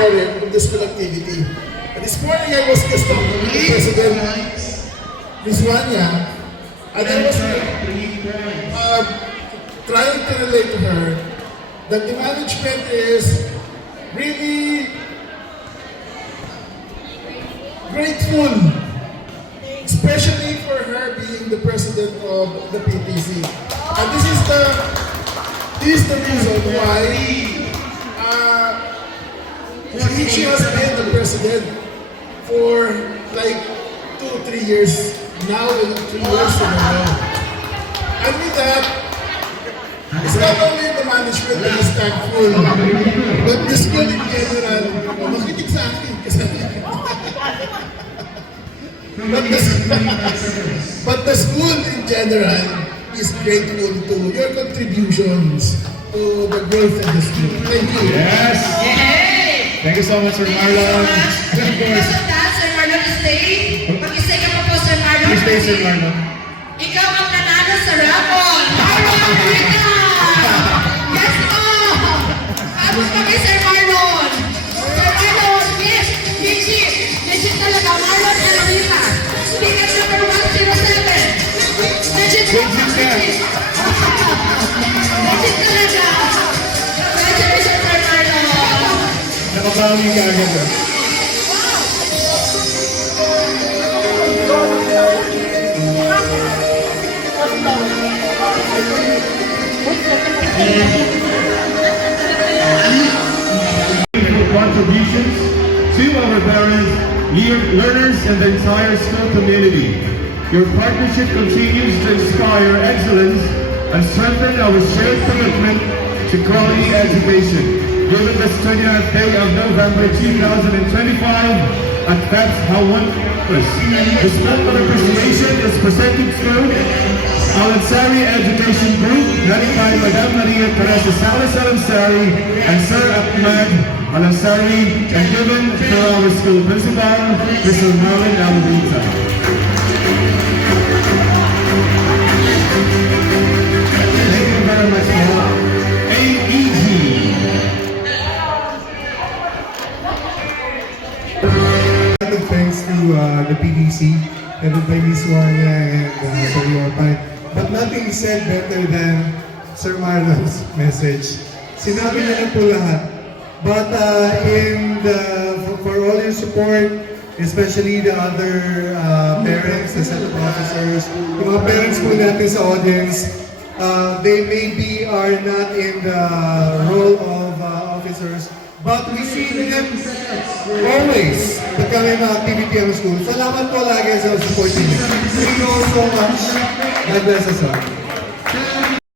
parent of the school activity. And this morning I was just talking with the president, Ms. Wanya, and I was trying to relate to her that the management is really grateful, especially for her being the president of the PTC. And this is the reason why she has been the president for like 2-3 years now and 3 years in a row. And with that, it's not only the management that is thankful, but the school in general, makinig sa akin kasi but the school in general is grateful to your contributions to the growth of the school. Thank you. Yes! Thank you so much, Sir Marlon. Of course. Sir Marlon, stay. Mag-stay ka pa po, Sir Marlon. Please stay, Sir Marlon. Ikaw ang nanalo sa Rapon. Marlon, Rita! Yes, Tapos kami, Sir Marlon. Sir Marlon, yes. Legit talaga. Marlon and Rita. Speaker number 107. Legit po. Legit talaga. Congratulations, Sir Marlon. Nakabawi ka agad. Contributions to our parents, learners, and the entire school community. Your partnership continues to inspire excellence and strengthen our shared commitment to quality education. Given this 29th day of November 2025 at Fats Hawan Campus, this medical appreciation is presented to Alansari Education Group, headed by Madam Maria Teresa Salas Alansari and Sir Ahmed Alansari, and given to our school principal, Mr. Marlon Alvita. Thank you very much, AEG. Thanks to the PDC, headed by Ms. Wanya and Sir Yorpan. But nothing is said better than Sir Marlon's message. Sinabi niya na po lahat. But for all your support, especially the other parents, the set of officers, yung mga parents po natin sa audience, they maybe are not in the role of officers, but we see them always pagka may mga activity ang school. Salamat po lagi sa support niyo. Thank you all so much. God bless us all.